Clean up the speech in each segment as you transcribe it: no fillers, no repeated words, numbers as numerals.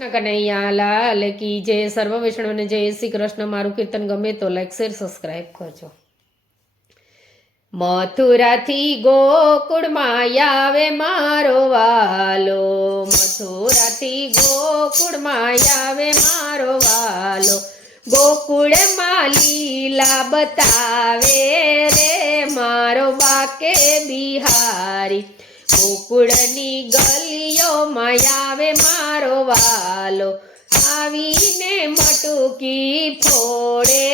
કૃષ્ણ કનૈયા લાલ કી જય. સર્વ વૈષ્ણવને જય શ્રી કૃષ્ણ. મારું કીર્તન ગમે તો લાઈક શેર સબસ્ક્રાઈબ કરજો. મથુરાથી ગોકુળમાં આવે મારો વાલો, મથુરાથી ગોકુળમાં આવે મારો વાલો. ગોકુળમાં લીલા બતાવે રે મારો બાકે બિહારી. ગોકુળની ગલીઓમાં આવે મારો વાલો, આવીને મટકી ફોડે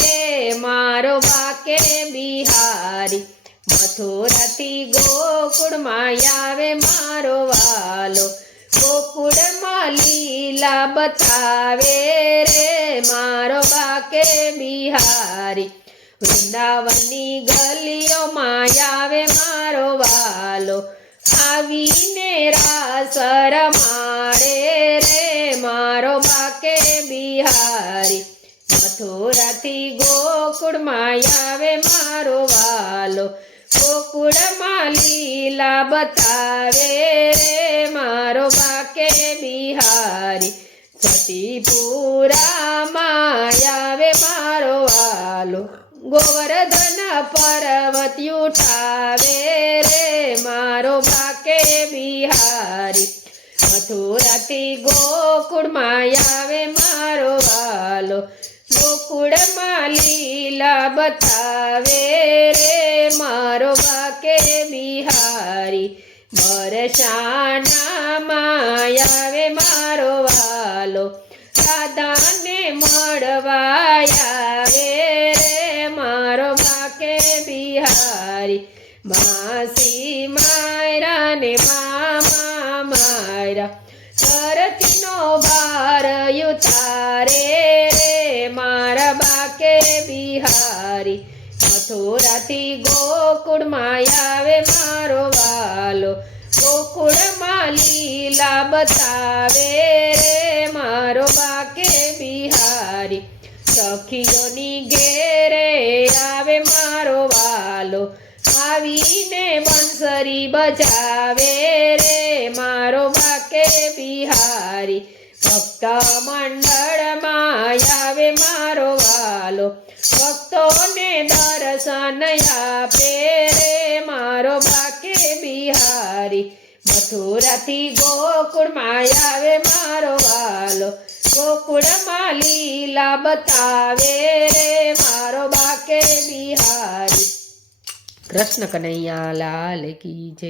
રે મારો બાકે બિહારી. મથુરાથી ગોકુળમાં આવે મારો વાલો, ગોકુળમાં લીલા બતાવે રે મારો બાકે બિહારી. વૃંદાવનની ગલીઓમાં આવે મારો વાલો, આવીને રાસ રમાડે રે મારો બાકે બિહારી. મથુરાથી ગોકુળમાં આવે મારો વાલો, ગોકુળમાં લીલા બતાવે રે મારો બાકે બિહારી. જતીપુરામાં આવે મારો વાલો, ગોવર્ધન પર્વત ઉઠાવે રે મારો બાકે બિહારી. મથુરાથી ગોકુળમાં આવે મારો વાલો, ગોકુળમાં લીલા બતાવે રે મારો બાકે બિહારી. બરસાનામાં આવે મારો વાલો, રાધાને મળવા આવે રે મારો બાકે બિહારી. માસી માયરા ને મામા માયરા, ધરતીનો ભાર ઉતારે રે મારા બાકે બિહારી. મથુરાથી ગોકુળમાં આવે મારો વાલો, ગોકુળમાં લીલા બતાવે રે મારો બાકે બિહારી. સખીઓની ઘેરે આવે મારો વાલો, આવીને બંસરી બજાવે રે મારો બાકે બિહારી. ભક્ત મંડળમાં આવે મારો વાલો, ભક્તોને દર્શન આપે રે મારો બાકે બિહારી. મથુરાથી ગોકુળમાં આવે મારો વાલો, ગોકુળમાં લીલા બતાવે રે મારો બાકે બિહારી. કૃષ્ણ કનૈયા લાલ કી જય.